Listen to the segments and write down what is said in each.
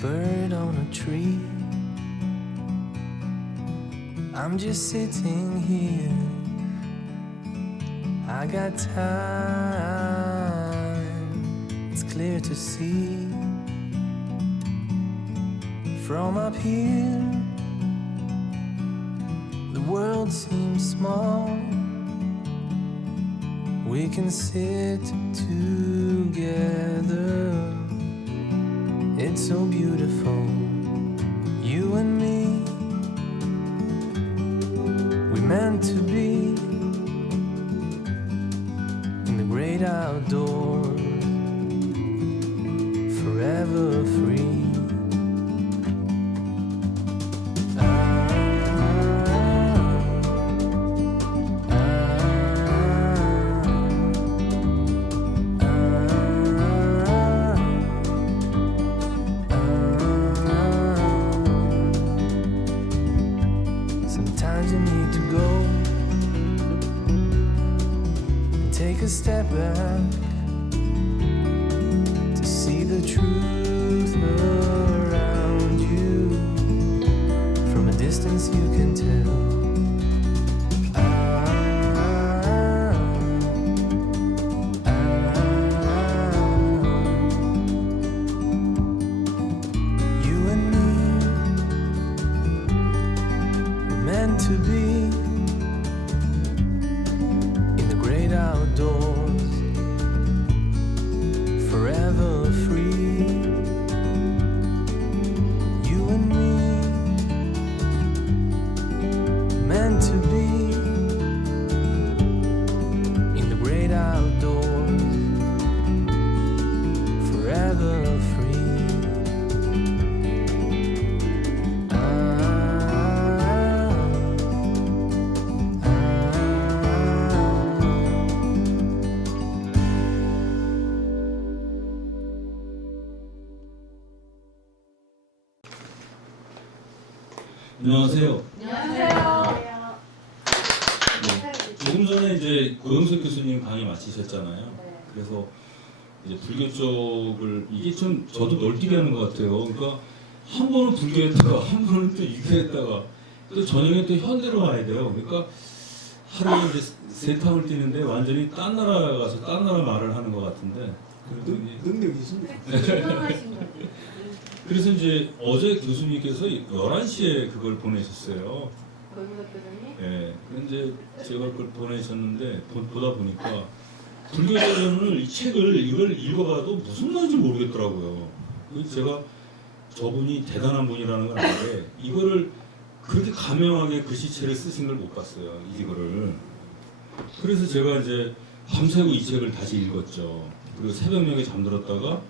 bird on a tree. I'm just sitting here. I got time. It's clear to see. From up here, the world seems small. We can sit together. It's so beautiful, you and me. We meant to be in the great outdoors, forever free. Sometimes you need to go and take a step back to see the truth around you. From a distance you can tell. You and me were meant to be in the great outdoors, forever free. You and me meant to be in the great outdoors, forever free. 안녕하세요. 안녕하세요. 네, 조금 전에 이제 고영석 교수님 강의 마치셨잖아요. 그래서 이제 불교 쪽을 이게 좀 저도 널뛰게 하는 것 같아요. 그러니까 한 번은 불교했다가 한 번은 또 유교했다가 또 저녁에 또 현대로 와야 돼요. 그러니까 하루에 이제 세 탕을 뛰는데 완전히 딴 나라 가서 딴 나라 말을 하는 것 같은데. 그래도 이제 능력이 있습니다. 유명하신 분. 그래서 이제 어제 교수님께서 11시에 그걸 보내셨어요. 고윤석 교수님. 예, 근데 제가 그걸 보내셨는데 보다 보니까 불교전을 이 책을 이걸 읽어봐도 무슨 말인지 모르겠더라고요. 그래서 제가 저분이 대단한 분이라는 걸 아는데 이거를 그렇게 가명하게 글씨체를 쓰신 걸 못 봤어요. 이거를. 그래서 제가 이제 밤새고 이 책을 다시 읽었죠. 그리고 새벽녘에 잠들었다가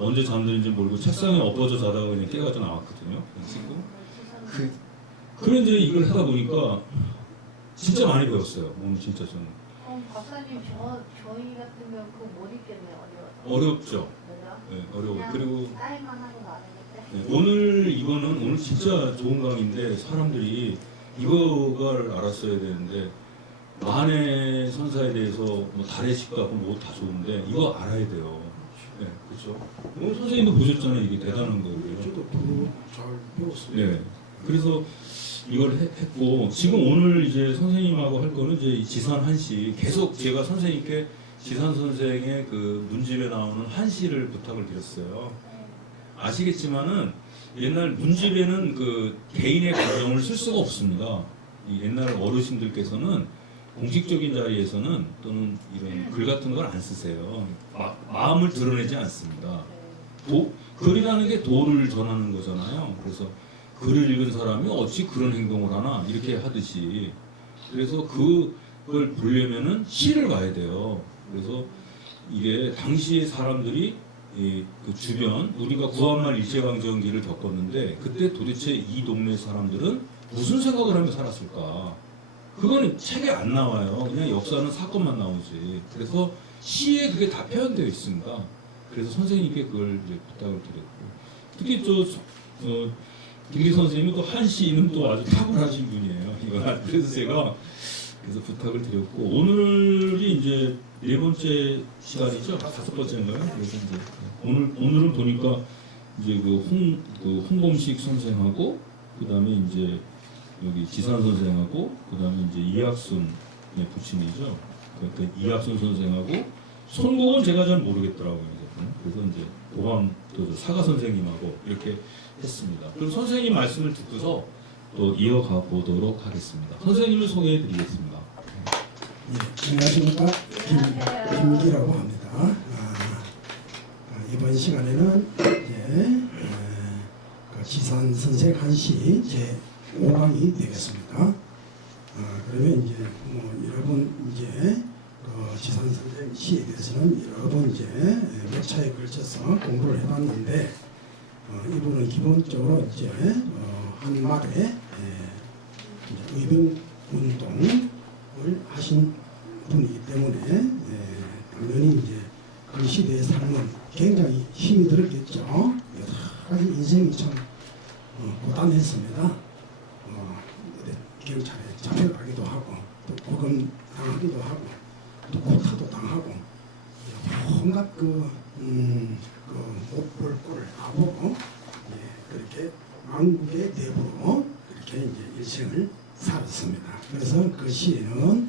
언제 잠드는지 모르고 책상에 엎어져 자다가 그냥 깨가지고 나왔거든요. 그런 이제 이걸 하다 보니까 진짜 많이 배웠어요. 오늘 진짜 저는. 박사님 저희 같으면 그거 못 읽겠네요. 어려워서. 어렵죠. 그래요? 네, 어려워요. 그리고 따위만 하고 말하는데. 네, 오늘 진짜 좋은 강의인데 사람들이 이거를 알았어야 되는데 만해 선사에 대해서 뭐 달의 식가고 뭐 다 좋은데 이거 알아야 돼요. 네, 그렇죠. 오늘 선생님도 보셨잖아요. 이게 대단한 거예요. 저도 잘 배웠어요. 네. 그래서 이걸 했고 지금 오늘 이제 선생님하고 할 거는 이제 지산 한시 계속 제가 선생님께 지산 선생의 그 문집에 나오는 한시를 부탁을 드렸어요. 아시겠지만은 옛날 문집에는 그 개인의 감정을 쓸 수가 없습니다. 이 옛날 어르신들께서는 공식적인 자리에서는 또는 이런 글 같은 걸 안 쓰세요. 마음을 드러내지 않습니다. 글이라는 게 도를 전하는 거잖아요. 그래서 글을 읽은 사람이 어찌 그런 행동을 하나 이렇게 하듯이 그래서 그걸 보려면은 시를 봐야 돼요. 그래서 이게 당시의 사람들이 그 주변 우리가 구한말 일제강점기를 겪었는데 그때 도대체 이 동네 사람들은 무슨 생각을 하며 살았을까? 그거는 책에 안 나와요. 그냥 역사는 사건만 나오지. 그래서 시에 그게 다 표현되어 있습니다. 그래서 선생님께 그걸 이제 부탁을 드렸고 특히 김기 선생님은 또 한시는 또 아주 탁월하신 분이에요. 이거 그래서 제가 그래서 부탁을 드렸고 오늘이 이제 네 번째 시간이죠. 다섯 번째인가요? 그래서 이제 오늘은 보니까 이제 그 홍범식 선생하고 그다음에 이제 여기 지산 선생하고 그다음에 이제 이학순의 부친이죠. 그 이학순 선생하고 손곡은 제가 잘 모르겠더라고요. 그래서 이제 도감 사가 선생님하고 이렇게 했습니다. 그럼 선생님 말씀을 듣고서 또 이어가 보도록 하겠습니다. 선생님을 소개해 드리겠습니다. 네, 안녕하십니까. 김기라고 합니다. 이번 시간에는 그 지산 선생 한시 제 5강이 되겠습니다. 그러면 이제 여러분 이제 그 지산 선생 시에 대해서는 여러 번 이제 몇 차에 걸쳐서 공부를 해봤는데 이분은 기본적으로 이제 한말에 의병 운동을 하신 분이기 때문에 당연히 이제 그 시대의 삶은 굉장히 힘이 들었겠죠. 여러 가지 인생이 참 고단했습니다. 경찰에 잡혀가기도 하고 또 고금 당하기도 하고 또 구타도 당하고 온갖 못볼 꼴을 다 보고 그렇게 왕국의 내부로 그렇게 이제 일생을 살았습니다. 그래서 그 시에는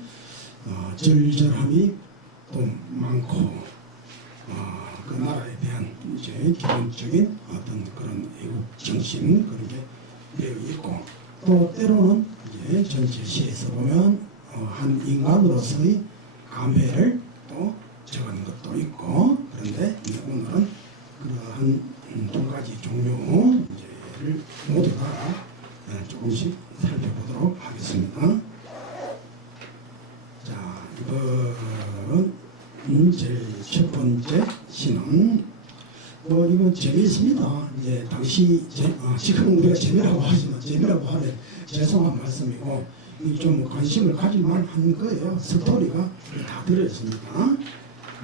절절함이 또 많고 그 나라에 대한 이제 기본적인 어떤 그런 애국 정신 그런 게 되어 있고 또 때로는 이제 전체 시에서 보면 한 인간으로서의 감회를 또 적은 것도 있고 그런데 오늘은 그러한 두 가지 종류를 모두 다 조금씩 살펴보도록 하겠습니다. 자, 이번 제일 첫 번째 시는 이건 재미있습니다. 이제 당시 지금 우리가 재미라고 하지만 재미라고 하면 죄송한 말씀이고 좀 관심을 가질만 한 거예요. 스토리가 다 들어있습니다.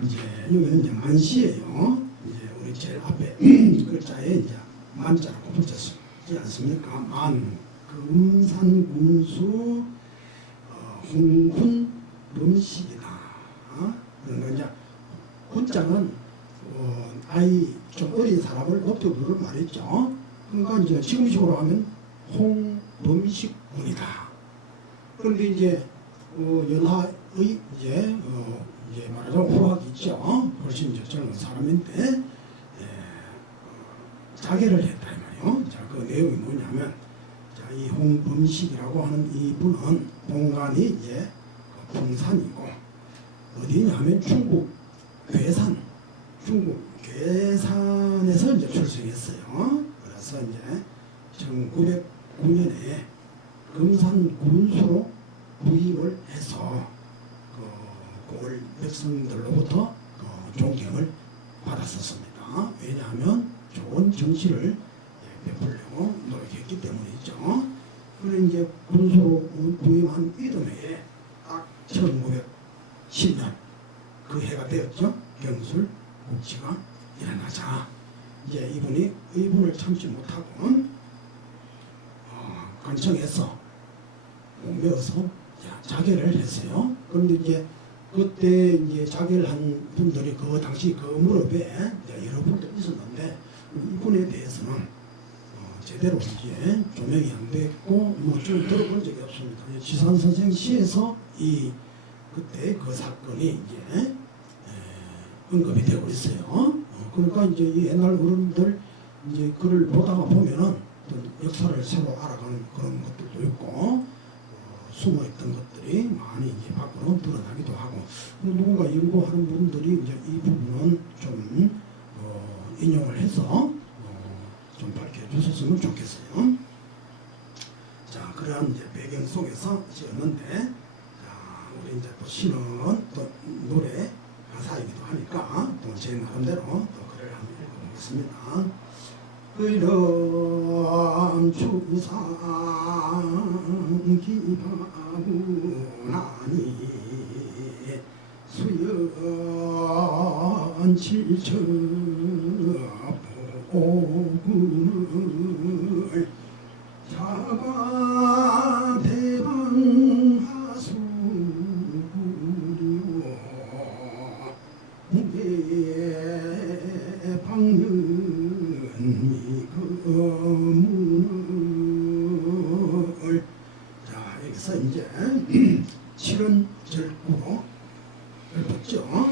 이제 여기는 이제 만시예요. 이제 우리 제일 앞에 글자에 이제 만자라고 붙였지 않습니까? 만 금산군수 홍군 범식이다. 그러니까 이제 군자는 아이 좀 어린 사람을 높여 부르는 말이죠. 그러니까 이제 지금식으로 하면 홍범식 군이다. 그런데 이제 연하의 이제 말하자면 후학이 있죠. 훨씬 이제 젊은 사람인데 자계를 했다 이 말이에요. 자, 그 내용이 뭐냐면 자, 이 홍범식이라고 하는 이분은 본관이 이제 봉산이고 어디냐면 중국 괴산, 중국 괴산에서 이제 출생했어요. 그래서 이제 1909년에 금산 군수로 부임을 해서 고을 백성들로부터 존경을 받았었습니다. 왜냐하면 좋은 정치를 베풀려고 노력했기 때문이죠. 그리고 이제 군수로 부임한 이듬해에 딱 1910년 그 해가 되었죠. 경술 국치가 일어나자 이제 이분이 의분을 참지 못하고 관청에서 메어서 자결을 했어요. 그런데 이제 그때 이제 자결을 한 분들이 그 당시 그 무렵에 여러 분들 있었는데 이분에 대해서는 제대로 이제 조명이 안 됐고 좀 들어본 적이 없습니다. 지산 선생 시에서 이 그때 그 사건이 이제 언급이 되고 있어요. 그러니까 이제 이 옛날 어른들 이제 글을 보다가 보면은 역사를 새로 알아가는 그런 것들도 있고 숨어있던 것들이 많이 이제 밖으로 드러나기도 하고 누군가 연구하는 분들이 이제 이 부분은 좀 인용을 해서 좀 밝혀주셨으면 좋겠어요. 자, 그러한 이제 배경 속에서 지었는데 자, 우리 이제 또 시는 또 노래 가사이기도 하니까 또 제 나름대로 또 글을 한번 읽어보겠습니다. 그런 추상 기바구나니 수연 칠처 보군을 자가 대방하수구려 무게 방윤미 건물 자 여기서 이제 칠은 절구로 붙죠.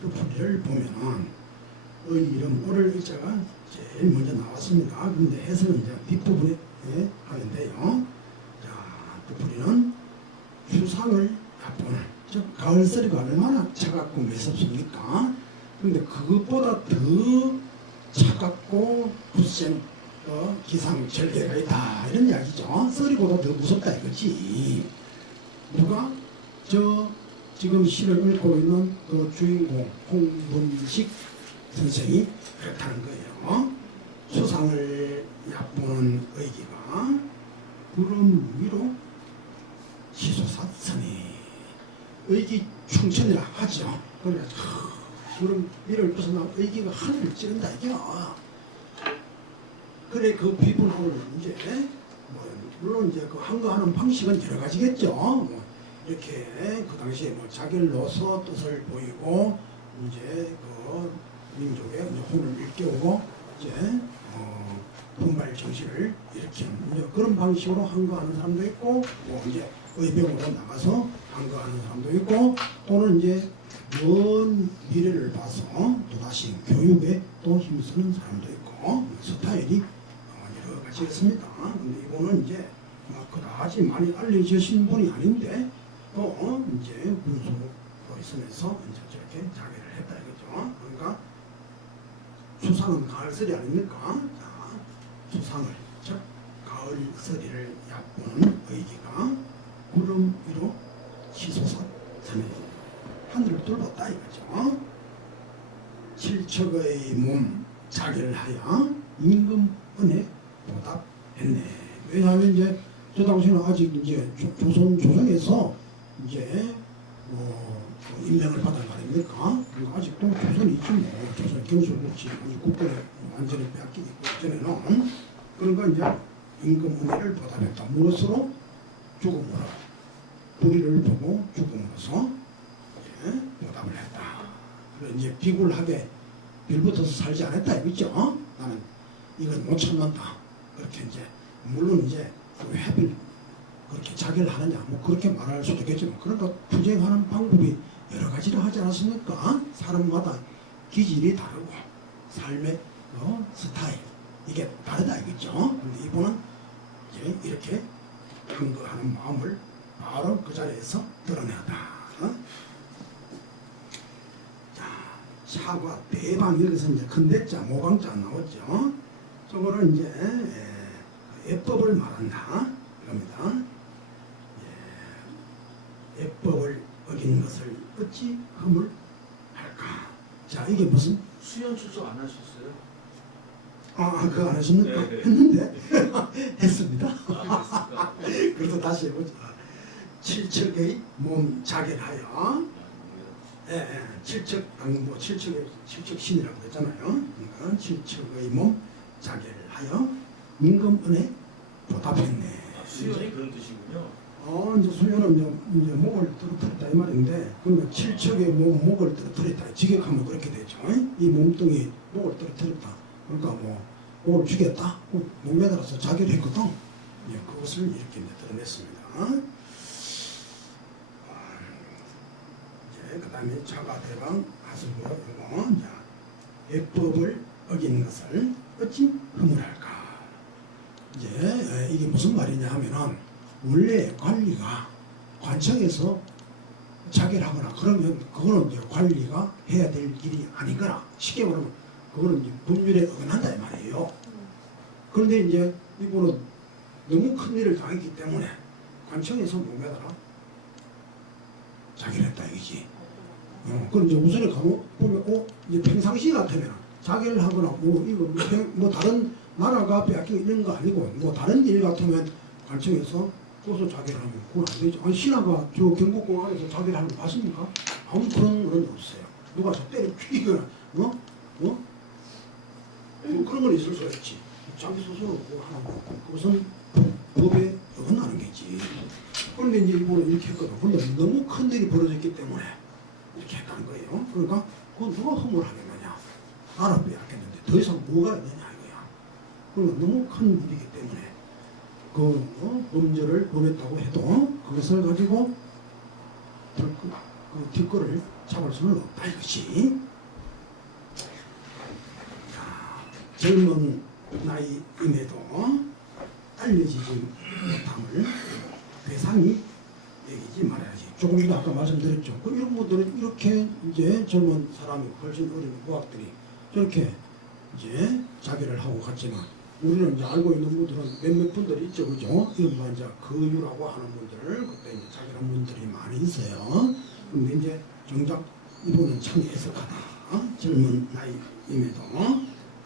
뜻풀이를 보면은 이름 오를 의자가 제일 먼저 나왔습니다. 그런데 해설은 이제 뒷부분에 하는데요. 자 뜻풀이는 추상을 얕보는 즉 가을서리가 얼마나 차갑고 매섭습니까? 그런데 그것보다 더 차갑고 굳센 기상절개가 있다 이런 이야기죠. 썰이보다 더 무섭다 이거지. 누가 지금 시를 읽고 있는 그 주인공 홍문식 선생이 그렇다는 거예요. 수상을 얕보는 의기가 구름 위로 시소사선이 의기 충천이라 하죠. 그러니까 구름 위를 벗어나 의기가 하늘을 찌른다 이겨. 그래 그 비분을 이제 물론 이제 그 한거하는 방식은 여러 가지겠죠. 이렇게 그 당시에 자결로서 뜻을 보이고 이제 그 민족의 이제 혼을 일깨우고 이제 분발 정신을 일으키는 이제 그런 방식으로 한거하는 사람도 있고 이제 의병으로 나가서 한거하는 사람도 있고 또는 이제 먼 미래를 봐서 또다시 교육에 또 힘쓰는 사람도 있고 스타일이 여러 가지겠습니다. 근데 이거는 이제 그다지 많이 알려지신 분이 아닌데 또 이제 군수로 있으면서 이제 저렇게 자기를 했다 이거죠. 그러니까 수상은 가을서리 아닙니까? 자, 수상을 즉 가을서리를 얕보는 의기가 구름 위로 치솟아 서네 하늘을 뚫었다 이거죠. 칠척의 몸 자기를 하여 임금은에 보답했네. 왜냐하면 이제 저 당시는 아직 이제 조선에서 이제 임명을 받은 거 아닙니까? 그러니까 아직도 조선이 있지 뭐. 조선 경술국지 국권에 완전히 빼앗기기 전에는 그러니까 이제 임금 은혜를 보답했다. 무엇으로? 죽음으로. 불의를 보고 죽음으로써 보답을 했다. 그래서 이제 비굴하게 빌붙어서 살지 않았다 이거죠. 나는 이건 못 참는다. 그렇게 이제 물론 이제 왜 하필 그렇게 자기를 하느냐 뭐 그렇게 말할 수도 있겠지만 그러니까 투쟁하는 방법이 여러 가지를 하지 않았습니까? 사람마다 기질이 다르고 삶의 스타일 이게 다르다 이거죠. 근데 이분은 이제 이렇게 한거하는 마음을 바로 그 자리에서 드러내다. 자 사과 대방 여기서 이제 큰대자 모방자 나왔죠. 저거는 이제 예법을 말한다 이겁니다. 예법을 어긴 것을 어찌 흠을 할까? 자 이게 무슨 수연 추적 안 하셨어요? 그거 안 하셨습니까? 네. 했는데 했습니다. 됐습니까? 그래서 다시 해보자. 칠척의 몸 자결하여 칠척신이라고 했잖아요. 그러니까 칠척의 몸 자결하여 임금은에 보답했네. 수연이 그런 뜻이군요. 이제 수연은 이제 목을 떨어뜨렸다 이 말인데, 그러니까 칠척의 목을 떨어뜨렸다. 직역하면 그렇게 되죠. 이 몸뚱이 목을 떨어뜨렸다. 그러니까 뭐 목을 죽였다. 목 매달아서 자결했거든. 그것을 이렇게 드러냈습니다. 이제 그다음에 차가대방 하수구로 이거 예법을 어긴 것을 어찌 허물할까? 이제 이게 무슨 말이냐 하면은 원래 관리가 관청에서 자결하거나 그러면 그거는 이제 관리가 해야 될 일이 아니거나 쉽게 말하면 그거는 이제 법률에 어긋난다 이 말이에요. 그런데 이제 이거는 너무 큰 일을 당했기 때문에 관청에서 목매달아 자결했다 이거지. 그럼 이제 우선에 가면 보면 이제 평상시 같으면 자결을 하거나 뭐 다른 나라가 빼앗기고 이런 거 아니고 뭐 다른 일 같으면 관청에서 고소 자결하면 그건 안 되죠. 아니 신하가 저 경복궁 안에서 자결하는 거 봤습니까? 아무 그런 건 없어요. 누가 저 때려 죽이거나 그런 건 있을 수 있지. 자기 스스로 그거 하는 거 그것은 법에 어긋나는 게지. 그런데 이제 이번에 이렇게 했거든. 근데 너무 큰 일이 벌어졌기 때문에 이렇게 했다는 거예요. 그러니까 그건 누가 허물하겠느냐. 나라 빼앗겼는데 더 이상 뭐가 있느냐 이거야. 그건 너무 큰 일이기 때문에 그 범죄를 범했다고 해도 그것을 가지고 그 뒷거를 잡을 수는 없다 이것이. 자, 젊은 나이임에도 알려지지 못함을 괴상히 여기지 말아야지. 조금 전에 아까 말씀드렸죠. 그럼 이런 분들은 이렇게 이제 젊은 사람이 훨씬 어린 고학들이 저렇게 이제 자결을 하고 갔지만 우리는 이제 알고 있는 분들은 몇몇 분들이 있죠, 그죠? 이른바 이제 거유라고 하는 분들, 그때 이제 자결한 분들이 많이 있어요. 근데 이제 정작 이분은 참 애석하다. 젊은 나이임에도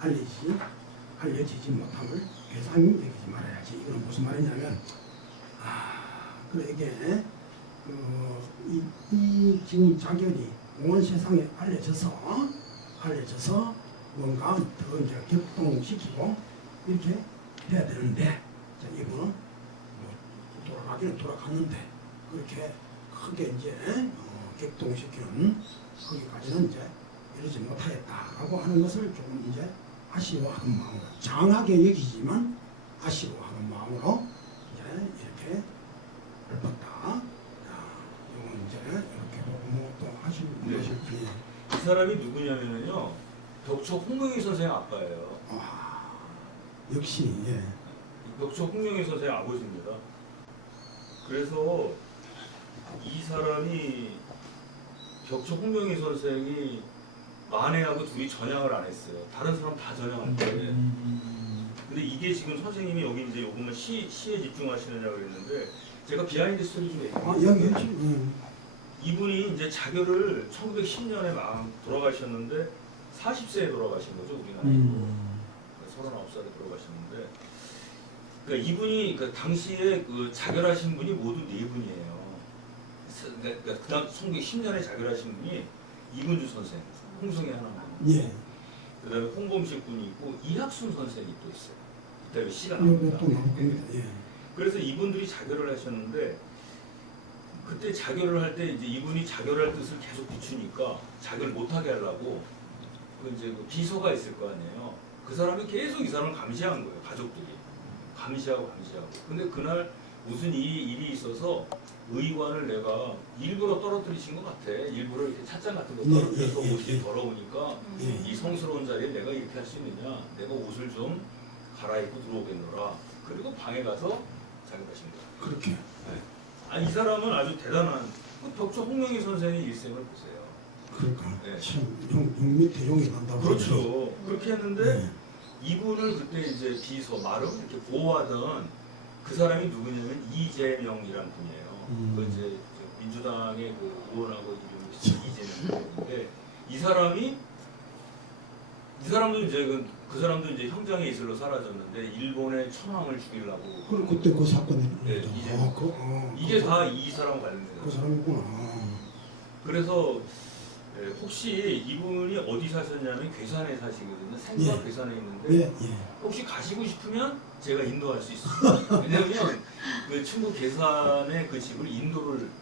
알려지지 못함을 괴상히 여기지 말아야지. 이건 무슨 말이냐면, 그래 이게 이 지금 자결이 온 세상에 알려져서 뭔가 더 이제 격동시키고 이렇게 해야 되는데, 자, 이분은 뭐 돌아가기는 돌아갔는데 그렇게 크게 이제 격동시키는 거기까지는 이제 이러지 못하겠다라고 하는 것을 조금 이제 아쉬워하는 마음으로, 장하게 여기지만 아쉬워하는 마음으로 이제 이렇게 읊었다. 이건 이제 이렇게 보고 또 하실 분이 이 사람이 누구냐면요, 덕초 홍명희 선생 아빠예요. 역시 예. 덕초 홍명희 선생 아버지입니다. 그래서 이 사람이 덕초 홍명희 선생이 만해하고 둘이 전향을 안 했어요. 다른 사람 다 전향할 때. 근데 이게 지금 선생님이 여기 이제 요거만 시에 집중하시느냐고 그랬는데, 제가 비하인드 스토리 좀 얘기해요. 이분이 이제 자결을 1910년에 막 돌아가셨는데 40세에 돌아가신 거죠, 우리나라에. 39살에 돌아가셨는데, 그러니까 이분이 그 당시에 그 자결하신 분이 모두 4분이에요. 그러니까 그 다음 1910년에 자결하신 분이 이근주 선생, 홍성의 하나만. 예. 그다음에 홍범식 분이 있고 이학순 선생이 또 있어요. 이따 시가 또 나옵니다. 나옵니다. 예. 그래서 이분들이 자결을 하셨는데, 그때 자결을 할 때 이제 이분이 자결할 뜻을 계속 비추니까 자결 못하게 하려고 그 이제 그 비서가 있을 거 아니에요. 그 사람이 계속 이 사람을 감시한 거예요. 가족들이 감시하고. 근데 그날 무슨 일이 있어서 의관을 내가 일부러 떨어뜨리신 것 같아. 일부러 이렇게 찻잔 같은 거 떨어뜨려서 옷이 더러우니까 이 성스러운 자리에 내가 이렇게 할 수 있느냐. 내가 옷을 좀 갈아입고 들어오겠노라. 그리고 방에 가서 자결하신 거예요. 그렇게. 네. 이 사람은 아주 대단한 그 덕초 홍명희 선생의 일생을 보세요. 그러니까 네. 참용 밑에 용이 난다고. 그렇죠. 그렇게 했는데 네. 이분을 그때 이제 비서 말을 이렇게 보호하던 그 사람이 누구냐면 이재명이라는 분이에요. 그 이제 민주당의 그 의원하고 이름이 이재명인데, 이 사람도 이제 그 사람도 이제 형장에 있을로 사라졌는데 일본의 천황을 죽이려고. 그럼 그때 그 사건이. 네, 이게 다 이 사람 관련된 그 거예요. 사람이구나. 그래서 혹시 이분이 어디 사셨냐면 괴산에 사시거든요. 생과 예. 괴산에 있는데 예, 예. 혹시 가시고 싶으면 제가 인도할 수 있습니다. 왜냐하면 그 충북 괴산에 그 집을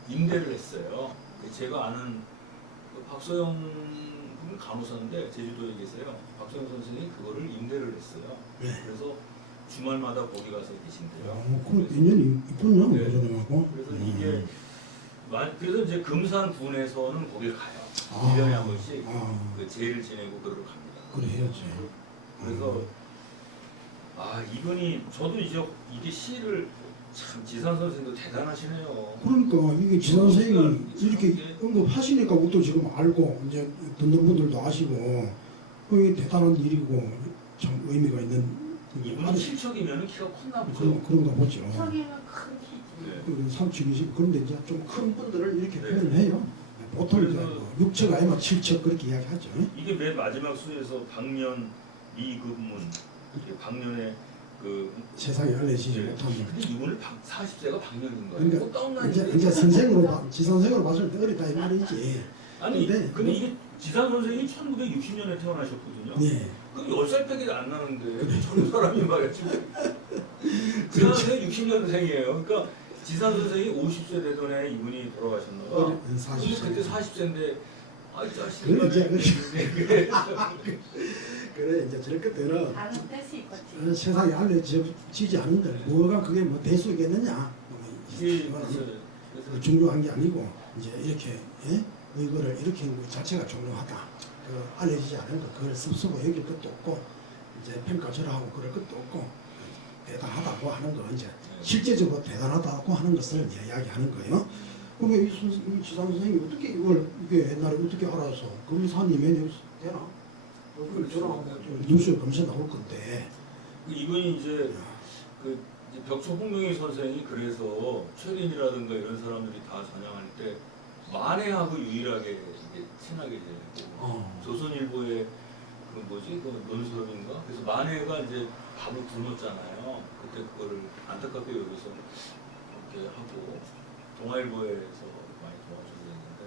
임대를 했어요. 제가 아는 그 박소영 분은 간호사인데 제주도에 계세요. 박소영 선생님이 그거를 임대를 했어요. 네. 그래서 주말마다 거기 가서 계신대요. 그 인연이 있군요, 네. 여자님하고. 그래서 이게 그래서 이제 금산군에서는 거기를 가요. 1년에 한 번씩 그 제를 지내고 그러러 갑니다. 그래 해야지. 그래서 이분이 저도 이게 시를 참 지산 선생도 대단하시네요. 그러니까 이게 지 선생이 이렇게 이게- 언급하시니까 우리도 지금 알고 이제 듣는 분들도 아시고 그게 대단한 일이고 참 의미가 있는 이분은 칠척이면 키가 컸나 보죠. 그런가 보죠. 저기는 큰 키지. 네. 30, 20 그런데 이제 좀 큰 분들을 이렇게 네. 표현을 해요. 보통 이제 그래서- 6척 아니면 7척 그렇게 이야기하죠. 이게 맨 마지막 수에서 박년 미급문, 이게 박년의 그 세상에 알려지지 네. 못하는. 근데 이분을 40세가 박년인 거예요. 그러니까 꽃다운 이제 나이인데. 선생으로 지 선생으로 봤을 때 어리다 이 말이지. 아니 근데 이게 지산 선생이 1960년에 태어나셨거든요. 예. 그럼 10살밖에 안 나는데 젊은 사람이 말이야 지금. 지산 선생이 60년생이에요. 그러니까 지산 선생이 50세 되던 해 이분이 돌아가셨나 봐. 40세. 그때 40세인데 아, 이 자식. 그래 이제 그래 이제 저럴 것들은 다른 뜻이 있겠지. 세상에 알려지지 않은 걸 뭐가 그게 뭐 대수겠느냐 이게 이거는 중요한 게 아니고 이제 이렇게 이거를 일으키는 것 자체가 중요하다. 그 알려지지 않은 거 그걸 습수고 여길 것도 없고 이제 평가절하고 그럴 것도 없고 대단하다고 하는 거 이제 실제적으로 대단하다고 하는 것을 이제 이야기하는 거예요. 그러면 이 지상 선생님이 어떻게 이걸 이게 옛날에 어떻게 알아서 검사님이 되나? 그걸 저랑 뉴스에 검사 나올 건데. 이분이 이제 그 벽초 홍명희 선생이 그래서 최린이라든가 이런 사람들이 다 전향할 때 만해하고 유일하게 이게 친하게 되고 조선일보의 그 뭐지 그 논설인가 그래서 만해가 이제 밥을 굶었잖아요. 그때 그거를 안타깝게 여기서 이렇게 하고 동아일보에서 많이 도와줬는데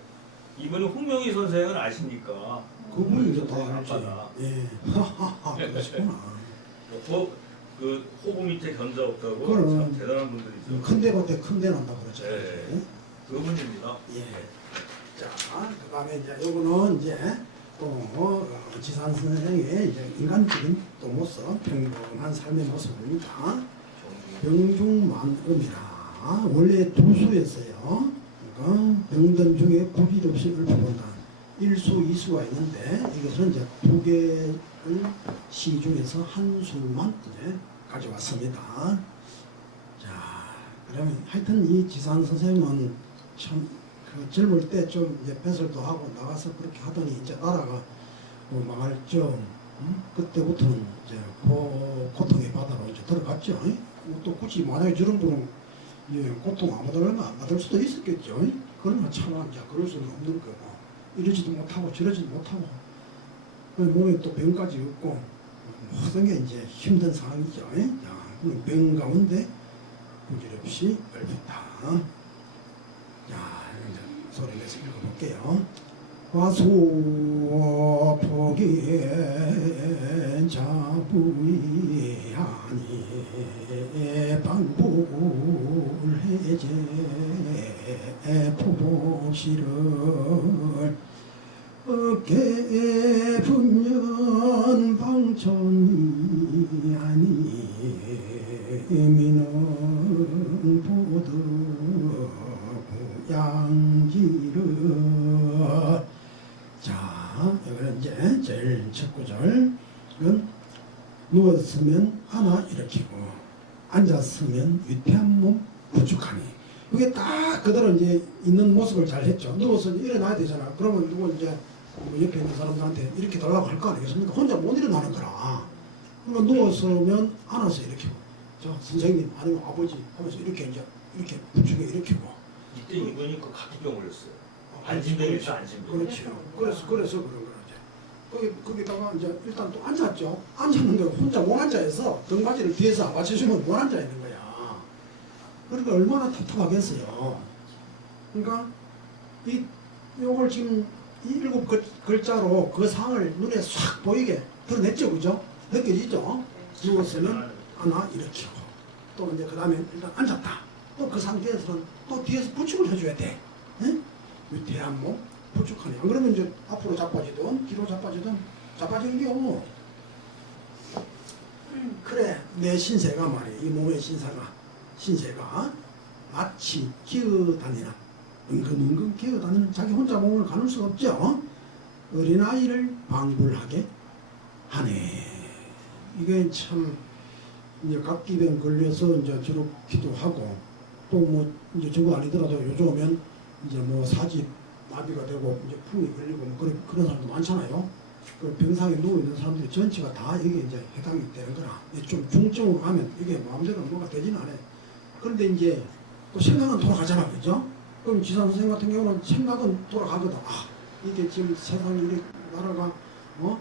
이번에 홍명희 선생은 아시니까 그분이 이제 다 아빠다. 알지. 예. 하하하 그러시구나. 그 호구 밑에 견자 없다고 그럼. 참 대단한 분들이죠. 큰데 밭에 큰데 난다 그러죠. 네. 그분입니다. 예. 자, 그다음에 이제 요거는 이제 또 지산 선생의 이제 인간적인 또 모습, 평범한 삶의 모습입니다. 병중만음이라 원래 두 수였어요. 그러니까 병든 중에 구질 없이 읊어본다. 1수, 2수가 있는데 이것은 이제 두 개의 시 중에서 한 수만 이제 가져왔습니다. 자, 그러면 하여튼 이 지산 선생은 참 그 젊을 때 좀 이제 배설도 하고 나가서 그렇게 하더니 이제 나라가 뭐 망할 점 그때부터는 이제 고통의 바다로 이제 들어갔죠. 또 굳이 만약에 저런 분은 고통 아무데나 안 받을 수도 있었겠죠. 그러나 차마 이제 그럴 수는 없는 거고 이러지도 못하고 저러지도 못하고 몸에 또 병까지 없고 모든 게 이제 힘든 상황이죠. 자, 병 가운데 부질없이 읊었다. 자, 이제 소리 내서 읽어볼게요. 와소폭인 자부이하니 방불해제 포복시를 어깨 분연 방천이 아니 미는 보드 양지를 자 여기는 이제 제일 첫 구절은 누웠으면 하나 일으키고 앉았으면 위태한 몸 부축하니 그게 딱 그대로 이제 있는 모습을 잘 했죠. 누워서 일어나야 되잖아. 그러면 누구 이제 옆에 있는 사람들한테 이렇게 달라고 할 거 아니겠습니까? 혼자 못 일어나는 거라. 그러니까 누웠으면 안아서 일으키고 자 선생님 아니면 아버지 하면서 이렇게 이제 이렇게 부축에 일으키고 이때 이분이 그 각기병 걸렸어요. 안진병이죠, 안진병. 그렇죠. 그래서 그런 거죠. 거기다가 이제 일단 또 앉았죠. 앉았는데 혼자 못 앉아서 등받이를 뒤에서 받쳐주면 못 앉아 있는 거야. 그러니까 얼마나 답답하겠어요. 그러니까 요걸 지금 이 7 글자로 그 상을 눈에 싹 보이게 드러냈죠, 그죠? 느껴지죠? 누웠으면 하나 일으키고 또 이제 그 다음에 일단 앉았다. 또 그 상태에서는 또 뒤에서 부축을 해줘야 돼. 응? 위태한 몸 부축하네. 안 그러면 이제 앞으로 자빠지든 뒤로 자빠지든 자빠지는 게 없고. 그래 내 신세가 말이야. 이 몸의 신세가 마치 기어다니나 은근 기어다니는 자기 혼자 몸을 가눌 수 없죠. 어린아이를 방불하게 하네. 이게 참 이제 각기병 걸려서 이제 저렇기도 하고 또 뭐 이제 저거 아니더라도 요즘은 이제 뭐 사지 마비가 되고 이제 풍이 걸리고 뭐 그런 사람도 많잖아요. 그 병상에 누워 있는 사람들이 전체가 다 여기 이제 해당이 되는 거라. 좀 중증으로 가면 이게 마음대로 뭐가 되지는 않아요. 그런데 이제 또 생각은 돌아가잖아, 그죠? 그럼 지산 선생 같은 경우는 생각은 돌아가거든. 아, 이게 지금 세상이 이렇게 나라가 뭐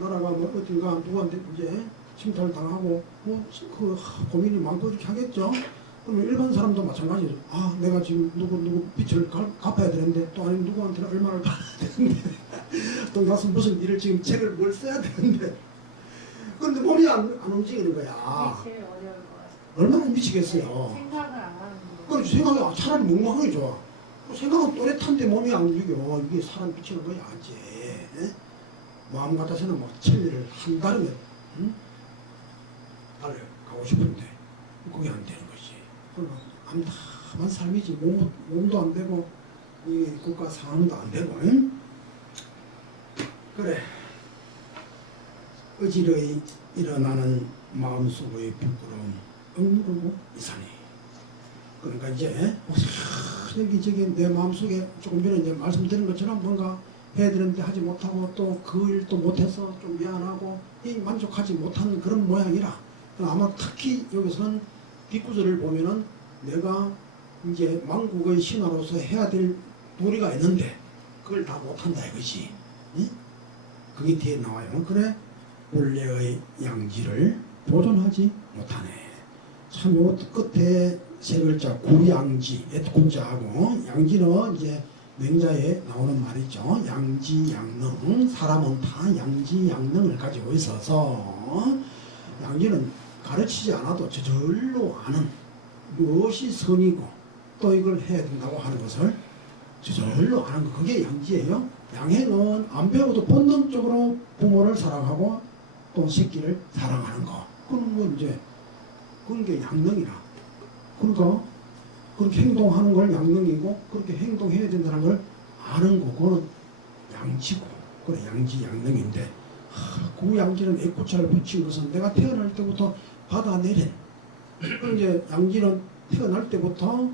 어딘가 누구한테 이제 침탈을 당하고 그 고민이 많고 이렇게 하겠죠. 그러면 일반 사람도 마찬가지죠. 아, 내가 지금 누구 빚을 갚아야 되는데 또 아니면 누구한테는 얼마를 받아야 되는데 또 가서 무슨 일을 지금 책을 뭘 써야 되는데 그런데 몸이 안 움직이는 거야. 이게 제일 어려울 것 같아요. 얼마나 미치겠어요. 생각을 안 하는 거. 그렇지 생각이 차라리 멍멍하게 좋아. 생각은 또렷한데 몸이 안 움직여. 이게 사람 미치는 거야, 이제. 예? 마음 같아서는 막 천리를 한 달이면, 응? 달려가고 싶은데, 그게 안 되는 거지. 그러면 암담한 삶이지. 몸도 안 되고, 이 국가 상황도 안 되고, 응? 그래. 어지러이 일어나는 마음속의 부끄러움, 억누르고 이산이. 그러니까 이제, 여기저기 내 마음속에 조금 전에 이제 말씀드린 것처럼 뭔가 해야 되는데 하지 못하고 또 그 일도 못해서 좀 미안하고 만족하지 못한 그런 모양이라. 아마 특히 여기서는 뒷구절을 보면은 내가 이제 만국의 신하로서 해야 될 도리가 있는데 그걸 다 못한다 이거지. 응? 그게 뒤에 나와요. 그래 본래의 양지를 보존하지 못하네. 참 요 끝에 세 글자 구양지, 구자하고 양지는 이제 맹자에 나오는 말이죠. 양지 양능, 사람은 다 양지 양능을 가지고 있어서 양지는 가르치지 않아도 저절로 아는 무엇이 선이고 또 이걸 해야 된다고 하는 것을 저절로 아는 거, 그게 양지예요. 양해는 안 배워도 본능적으로 부모를 사랑하고 또 새끼를 사랑하는 거, 그런 건 이제 그런 게 양능이라. 그러니까 그렇게 행동하는 걸 양능이고 그렇게 행동해야 된다는 걸 아는 거, 그거는 양지고, 그래 양지 양능인데, 그 양지는 애고차를 붙인 것은 내가 태어날 때부터 받아내린, 이제 양지는 태어날 때부터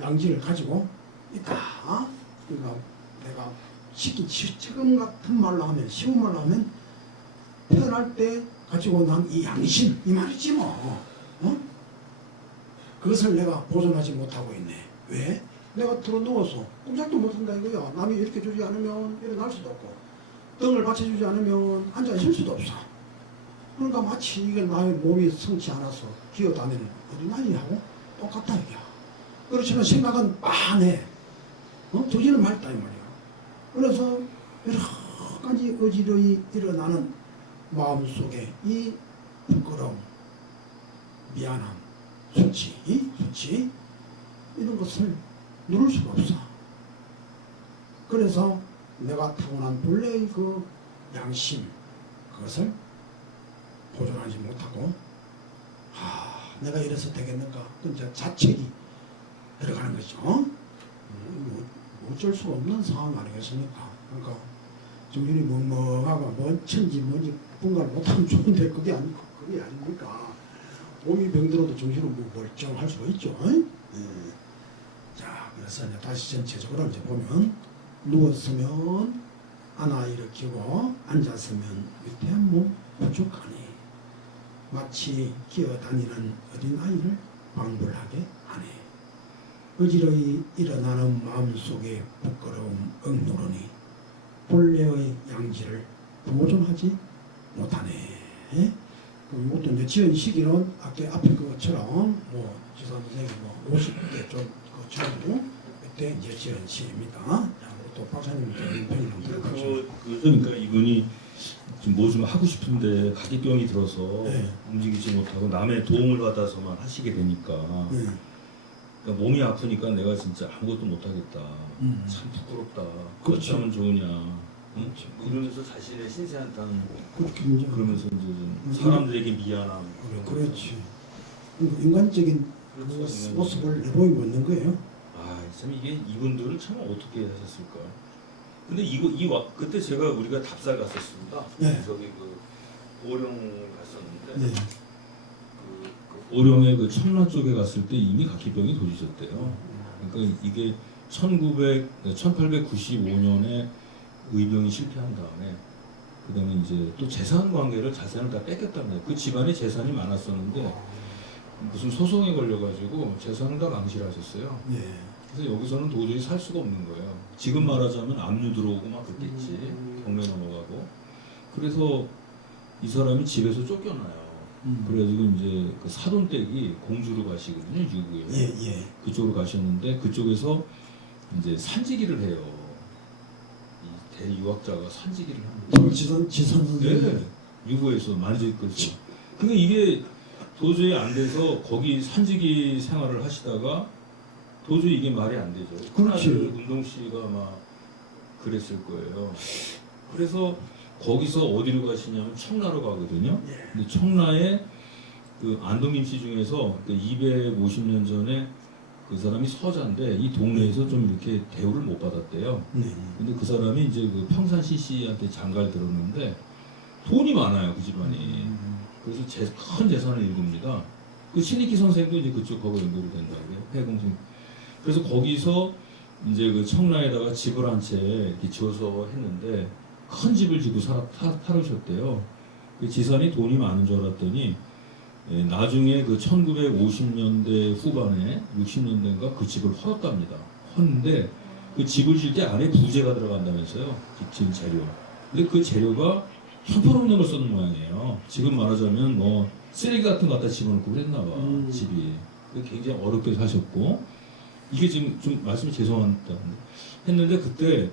양지를 가지고 있다. 그러니까 내가 지금 같은 말로 하면, 쉬운 말로 하면 태어날 때 가지고 난 이 양심, 이 말이지 뭐. 어? 그것을 내가 보존하지 못하고 있네. 왜? 내가 들어 누워서 꼼짝도 못한다 이거야. 남이 이렇게 주지 않으면 일어날 수도 없고, 등을 받쳐주지 않으면 앉아 있을 수도 없어. 그러니까 마치 이게 나의 몸이 성치 않아서 기어다니는 어린아이하고 똑같다 이거야. 그렇지만 생각은 빤해. 정신은 맑다 이 말이야. 그래서 여러 가지 어지러이 일어나는 마음속에 이 부끄러움, 미안함, 수치 이런 것을 누를 수가 없어. 그래서 내가 타고난 본래의 그 양심, 그것을 보존하지 못하고, 내가 이래서 되겠는가, 그건 이제 자책이 들어가는 거죠. 어쩔 수 없는 상황 아니겠습니까? 그러니까 정신이 멍멍하고 뭔지 분간 못하면 좋은데 그게 아닙니까? 몸이 병들어도 정신은 뭐 멀쩡할 수가 있죠. 자, 그래서 이제 다시 전체적으로 이제 보면, 누웠으면 안아 일으키고 앉았으면 위태한 부족하니 마치 기어다니는 어린아이를 방불하게 하네. 어지러이 일어나는 마음속에 부끄러움 억누르니 본래의 양지를 보존하지 못하네. 이것도 이제 지은 시기는 앞에 그것처럼 지선 선생님 50대 좀그 정도 그때 이제 지은 시입니다. 또 박사님 편이 좀 들어가죠. 그러니까 이분이 좀 뭐 좀 하고 싶은데 가기병이 들어서 네. 움직이지 못하고 남의 도움을 받아서만 하시게 되니까, 그러니까 몸이 아프니까 내가 진짜 아무것도 못하겠다. 참 부끄럽다. 그렇죠. 어쩌면 좋으냐. 응? 그러면서 자신의 신세한탄, 그렇게 이제 그러면서 이제 좀 사람들에게 미안함. 그렇지. 인간적인 그렇죠. 모습을 내보이고 있는 거예요. 참 이게 이분들을 참 어떻게 하셨을까. 근데 그때 우리가 답사 갔었습니다. 네. 저기 그 오령 갔었는데, 네. 그 오령의 그 청라 쪽에 갔을 때 이미 각기병이 도지셨대요. 그러니까 이게 1895년에 의병이 실패한 다음에, 그다음에 이제 또 재산 관계를 자산을 다 뺏겼답니다. 그 집안에 재산이 많았었는데 무슨 소송에 걸려가지고 재산을 다 망실하셨어요. 네. 그래서 여기서는 도저히 살 수가 없는 거예요. 지금 말하자면 압류 들어오고 막 그랬겠지. 경매 넘어가고. 그래서 이 사람이 집에서 쫓겨나요. 그래가지고 이제 그 사돈댁이 공주로 가시거든요, 유구에. 예. 그쪽으로 가셨는데 그쪽에서 이제 산지기를 해요. 이 대유학자가 산지기를 합니다. 지선 선생님. 네, 유구에서 만주에서. 근데 이게 도저히 안 돼서 거기 산지기 생활을 하시다가 도저히 이게 말이 안 되죠. 그렇지. 큰아들 운동 씨가 막 그랬을 거예요. 그래서 거기서 어디로 가시냐면 청라로 가거든요. 예. 근데 청라에 그 안동김 씨 중에서 그 250년 전에 그 사람이 서자인데 이 동네에서 좀 이렇게 대우를 못 받았대요. 네. 근데 그 사람이 이제 그 평산시 씨한테 장가를 들었는데 돈이 많아요, 그 집안이. 그래서 큰 재산을 일굽니다. 그 신익기 선생도 이제 그쪽하고 연결이 된다고요. 해공생. 그래서 거기서 이제 그 청라에다가 집을 한 채 이렇게 지어서 했는데 큰 집을 지고 살으셨대요. 그 지산이 돈이 많은 줄 알았더니 나중에 그 1950년대 후반에 60년대인가 그 집을 헐었답니다. 헐는데 그 집을 질 때 안에 부재가 들어간다면서요. 지은 재료. 근데 그 재료가 형편없는 걸 썼는 모양이에요. 지금 말하자면 뭐 쓰레기 같은 거 갖다 집어넣고 그랬나 봐. 집이. 굉장히 어렵게 사셨고 이게 지금 좀 말씀이 죄송합니다. 했는데 그때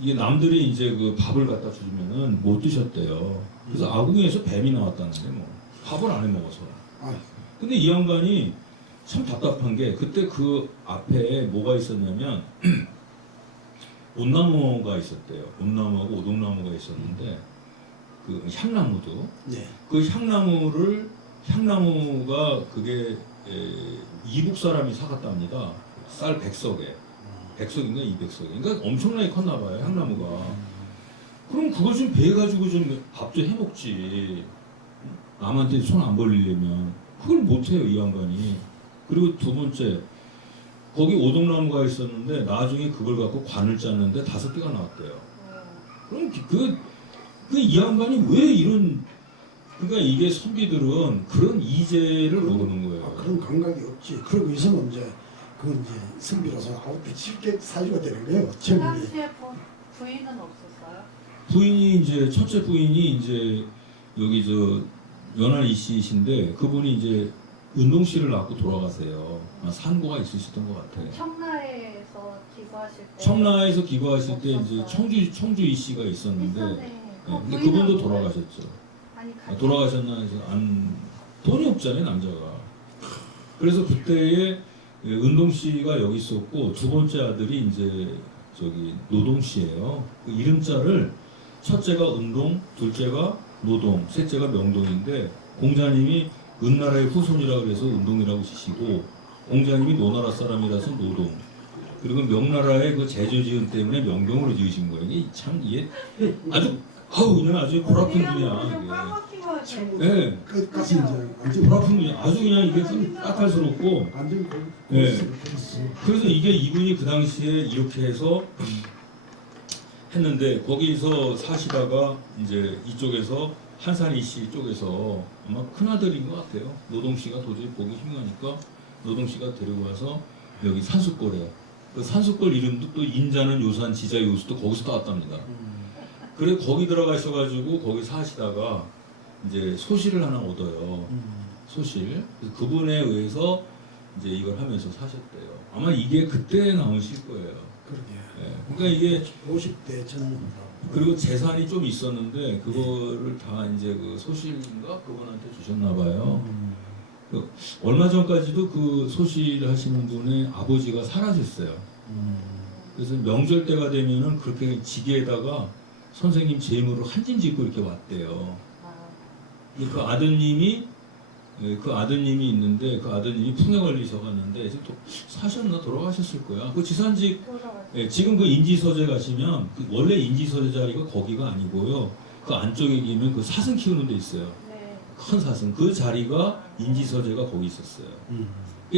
이게 남들이 이제 그 밥을 갖다 주면은 못 드셨대요. 그래서 아궁이에서 뱀이 나왔다는데 뭐 밥을 안 해 먹어서. 아, 근데 이 양반이 참 답답한 게 그때 그 앞에 뭐가 있었냐면 온나무가 있었대요. 온나무하고 오동나무가 있었는데 그 향나무도 네. 그 향나무가 그게 이북 사람이 사갔답니다. 쌀 100석에 100석인가 200석에 그러니까 엄청나게 컸나 봐요. 향나무가. 그럼 그걸 좀 베가지고 좀 밥 좀 해먹지. 남한테 손 안 벌리려면 그걸 못해요 이 양반이. 그리고 두 번째 거기 오동나무가 있었는데 나중에 그걸 갖고 관을 짰는데 5개가 나왔대요. 그럼 이 양반이 왜 이런 그러니까 이게 선비들은 그런 이제를 모르는 거예요. 아, 그런 감각이 없지. 그러고 있으면 이제 그건 이제 선비로서 아웃 쉽게 사유가 되는 거예요. 그 젊은이. 당시에 부인은 없었어요? 부인이 이제 첫째 부인이 이제 여기 저 연안 이씨이신데 그분이 이제 은동 씨를 낳고 돌아가세요. 산고가 있으셨던 것 같아요. 청라에서 기부하실 때 청라에서 기부하실 때 이제 청주 이씨가 있었는데 있었네. 근데 그분도 돌아가셨죠. 아니 돌아가셨나 해서 돈이 없잖아요 남자가. 그래서 그때에 은동 씨가 여기 있었고 두 번째 아들이 이제 저기 노동 씨예요. 그 이름자를 첫째가 은동, 둘째가 노동, 셋째가 명동인데 공자님이 은나라의 후손이라 그래서 은동이라고 지시고 공자님이 노나라 사람이라서 노동. 그리고 명나라의 그 제조지은 때문에 명동으로 지으신 거예요. 이게 참 이게 아주 그냥 아주 골아픈 분이야. 참, 네. 끝까지 이제 완전 골아픈 분이야. 아주 그냥 이게 좀 까탈스럽고. 완전 네. 그랬어. 그래서 이게 이분이 그 당시에 이렇게 해서 했는데 거기서 사시다가 이제 이쪽에서 한산이 씨 쪽에서 아마 큰아들인 것 같아요. 노동 씨가 도저히 보기 힘드니까 노동 씨가 데리고 와서 여기 산수골에 그 산수골 이름도 또 인자는 요산 지자 요수도 거기서 따왔답니다. 그래 거기 들어가셔가지고 거기 사시다가 이제 소실을 하나 얻어요. 소실. 그래서 그분에 의해서 이제 이걸 하면서 사셨대요. 아마 이게 그때 나오실 거예요. 그러게. 예. 그러니까 이게 50대 전. 그리고 재산이 좀 있었는데 그거를 다 이제 그 소실인가 그분한테 주셨나 봐요. 그 얼마 전까지도 그 소실 하시는 분의 아버지가 살아셨어요. 그래서 명절 때가 되면은 그렇게 지게에다가 선생님 제물을 한짐 짓고 이렇게 왔대요. 근데 그 아드님이 있는데 그 아드님이 풍에 걸리셔갔는데 지금 사셨나 돌아가셨을 거야. 그 지산직 지금 그 인지서재 가시면 그 원래 인지서재 자리가 거기가 아니고요. 그 안쪽에 기면 그 사슴 키우는 데 있어요. 네. 큰 사슴. 그 자리가 인지서재가 거기 있었어요.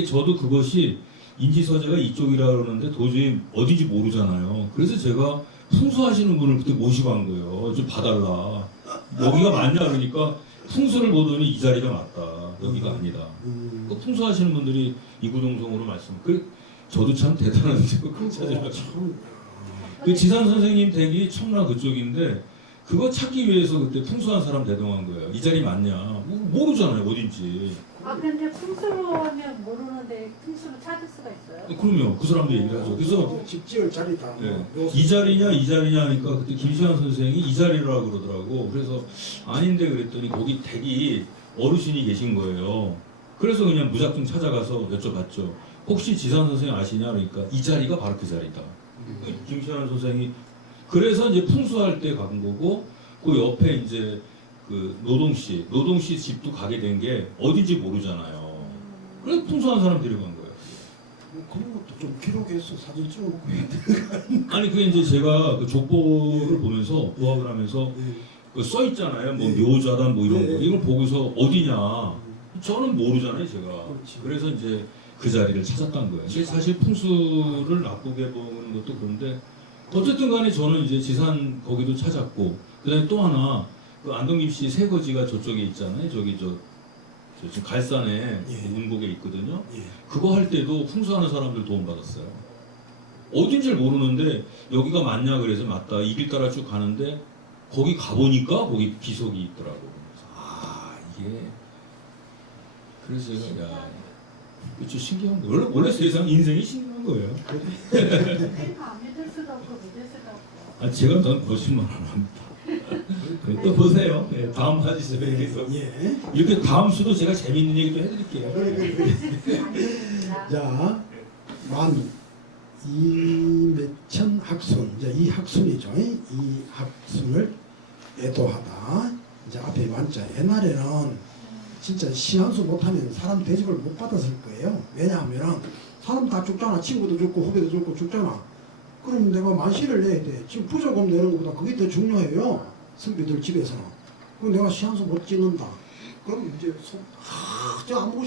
저도 그것이 인지서재가 이쪽이라 그러는데 도저히 어딘지 모르잖아요. 그래서 제가 풍수하시는 분을 그때 모시고 간 거예요. 좀 봐달라. 여기가 맞냐 그러니까 풍수를 보더니 이 자리가 맞다. 여기가 아니다. 그 풍수하시는 분들이 이구동성으로 말씀. 저도 참 대단한데 그 찾으라. 그 지산 선생님 댁이 청라 그쪽인데 그거 찾기 위해서 그때 풍수한 사람 대동한 거예요. 이 자리 맞냐? 모르잖아요 어딘지. 근데 풍수로 하면 모르는데 풍수로 찾을 수가 있어요? 그럼요. 그 사람도 얘기를 하죠. 그래서 집 지을 자리다. 이 자리냐 하니까 그때 김시환 선생이 이 자리라고 그러더라고. 그래서 아닌데 그랬더니 거기 댁이 어르신이 계신 거예요. 그래서 그냥 무작정 찾아가서 여쭤봤죠. 혹시 지산 선생님 아시냐? 그러니까 이 자리가 바로 그 자리다. 김시환 선생이 그래서 이제 풍수할 때 간 거고 그 옆에 이제 그 노동 씨 집도 가게 된 게 어딘지 모르잖아요. 그래서 풍수한 사람 데려간 거예요. 그런 것도 좀 기록해서 사진 찍어놓고 해야 돼. 아니 그게 이제 제가 그 족보를 보면서 부학을 하면서 그 써 있잖아요. 뭐 묘자단 뭐 이런 거 이걸 보고서 어디냐? 저는 모르잖아요, 제가. 그렇지. 그래서 이제 그 자리를 찾았던 거예요. 근데 사실 풍수를 나쁘게 보는 것도 그런데 어쨌든 간에 저는 이제 지산 거기도 찾았고 그다음에 또 하나 그 안동김 씨 새거지가 저쪽에 있잖아요. 저기 저 지금 갈산에 예. 운곡에 있거든요. 예. 그거 할 때도 풍수하는 사람들 도움 받았어요. 어딘지 모르는데 여기가 맞냐 그래서 맞다. 이 길 따라 쭉 가는데 거기 가보니까 거기 비석이 있더라고. 아 이게 그래서 제가 야 그쵸 신기한 거. 원래 세상 인생이 신기한 거예요. 그러니까 안 믿을 수도 없고 믿을 수도 없고. 아 제가 넌 거짓말 안 합니다. 또 보세요. 네, 다음 사진 뵙겠어. 예. 이렇게 다음 수도 제가 재밌는 얘기 또 해드릴게요. 자, 만 이매천 학순, 이제 이 학순이죠. 이 학순을 애도하다. 이제 앞에 만자. 옛날에는 진짜 시 한 수 못하면 사람 대접을 못 받았을 거예요. 왜냐하면 사람 다 죽잖아. 친구도 죽고 후배도 죽고 죽잖아. 그럼 내가 만시를 내야 돼. 지금 부조금 내는 것보다 그게 더 중요해요. 선비들 집에서는. 그럼 내가 시 한 수 못 찍는다. 그럼 이제 저 아무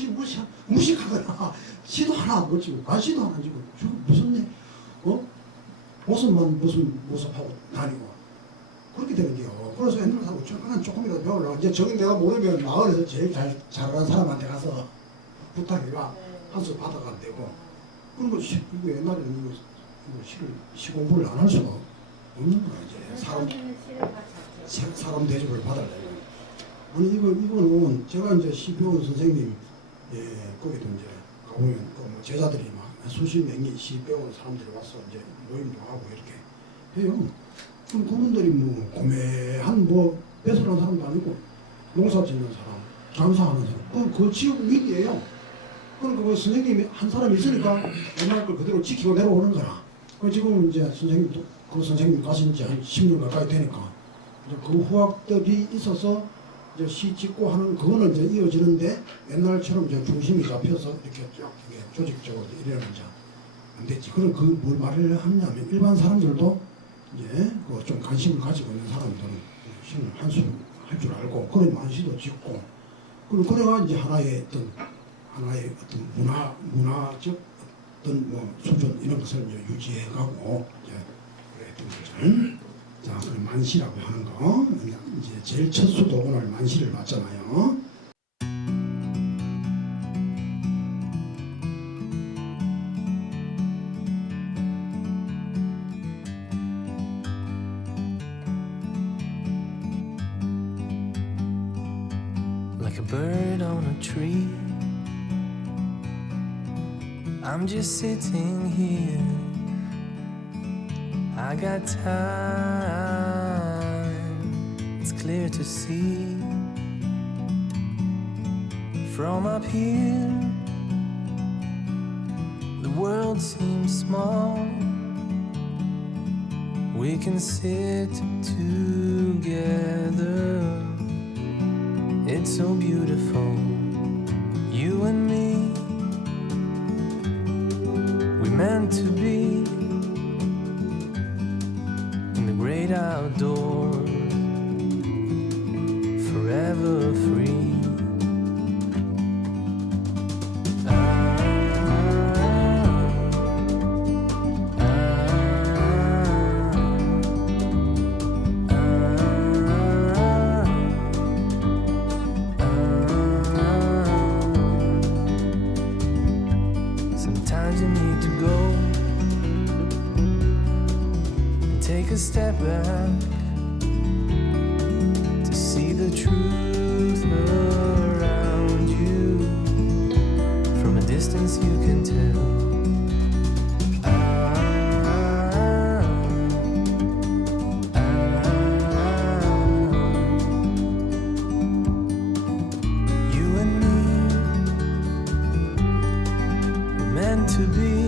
무식하더라. 시도 하나 못 찍고 관시도 하나 안 찍고 저 무슨 무슨 모습하고 다니고 그렇게 되는 게요. 그래서 옛날 사람 조금이라도 배우려고 이제 저기 내가 모르면 마을에서 제일 잘하는 사람한테 가서 부탁해가 한 수 받아가면 되고 그런 거 이거 옛날에는 이거 시 공부를 안 할 수가 없는 거야. 이제 사람 대접을 받으려고. 아니 이거는 제가 이제 시 배운 선생님 거기도 이제 가보면 뭐 제자들이 막 수십 명이 시 배운 사람들이 와서 이제 모임도 하고 이렇게 해요. 그럼 그분들이 뭐 고매한 뭐 배설한 사람도 아니고 농사 짓는 사람, 장사하는 사람, 그 지역 위기예요. 그러니까 그 선생님이 한 사람 있으니까 옛날 걸 그대로 지키고 내려오는 거라. 그 지금 이제 선생님도 그 선생님 가신 지 한 10년 가까이 되니까 이제 그 후학들이 있어서 이제 시 짓고 하는 그거는 이제 이어지는데 옛날처럼 이제 중심이 잡혀서 이렇게 쭉 이게 조직적으로 이래는 이제 안 됐지. 그럼 그 뭘 말을 하냐면 일반 사람들도 이제 그 좀 관심을 가지고 있는 사람들은 시는 한수 할 줄 알고 그런 만시도 짓고 그리고 그래가 이제 하나의 어떤 문화적 어떤 뭐 수준 이런 것을 이제 유지해가고 이제 그랬던 거죠. 자, 그럼 만시라고 하는 거 이제 제일 첫 수도 오늘 만시를 맞잖아요. Like a bird on a tree, I'm just sitting here. I got time, it's clear to see. From up here, the world seems small. We can sit together. It's so beautiful, you and me. We meant to be in the great outdoors, forever free. Sometimes you need to go and take a step back to see the truth around you. From a distance you can tell. You and me, to be